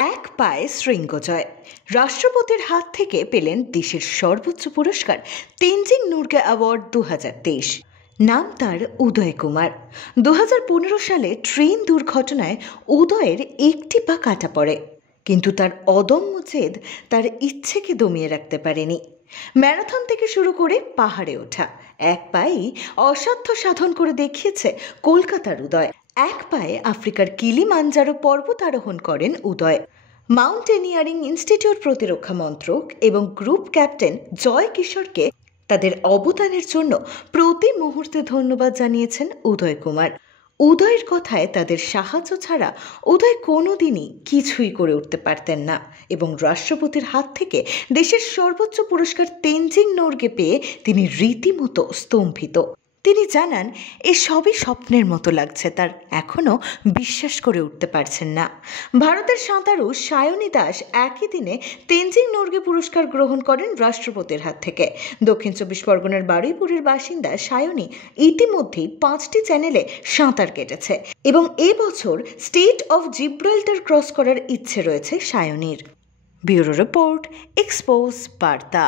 এক পায়ে শৃঙ্গজয়। রাষ্ট্রপতির হাত থেকে পেলেন দেশের সর্বোচ্চ পুরস্কার তেনজিং নোরগে অ্যাওয়ার্ড 2023। নাম তার উদয় কুমার। 2015 সালে ট্রেন দুর্ঘটনায় উদয়ের একটি পা কাটা পড়ে, কিন্তু তার অদম্য জেদ তার ইচ্ছেকে দমিয়ে রাখতে পারেনি। ম্যারাথন থেকে শুরু করে পাহাড়ে ওঠা, এক পায়েই অসাধ্য সাধন করে দেখিয়েছে কলকাতার উদয়। এক পায়ে আফ্রিকার কিলিমাঞ্জারো পর্বত আরোহণ করেন উদয়। মাউন্টেনিয়ারিং ইনস্টিটিউট, প্রতিরক্ষা মন্ত্রক এবং গ্রুপ ক্যাপ্টেন জয় কিশোরকে তাদের অবদানের জন্য প্রতি মুহূর্তে ধন্যবাদ জানিয়েছেন উদয় কুমার। উদয়ের কথায় তাদের সাহায্য ছাড়া উদয় কোনোদিনই কিছুই করে উঠতে পারতেন না এবং রাষ্ট্রপতির হাত থেকে দেশের সর্বোচ্চ পুরস্কার তেনজিং নোরগে পেয়ে তিনি রীতিমতো স্তম্ভিত। তিনি জানান এসবই স্বপ্নের মতো লাগছে তার, এখনও বিশ্বাস করে উঠতে পারছেন না। ভারতের সাঁতারু সায়নী দাস একই দিনে তেনজিং নোরগে পুরস্কার গ্রহণ করেন রাষ্ট্রপতির হাত থেকে। দক্ষিণ 24 পরগনার বারুইপুরের বাসিন্দা সায়নী ইতিমধ্যেই 5টি চ্যানেলে সাঁতার কেটেছে এবং এবছর স্টেট অফ জিব্রাল্টার ক্রস করার ইচ্ছে রয়েছে সায়নীর। ব্যুরো রিপোর্ট, এক্সপোজ বার্তা।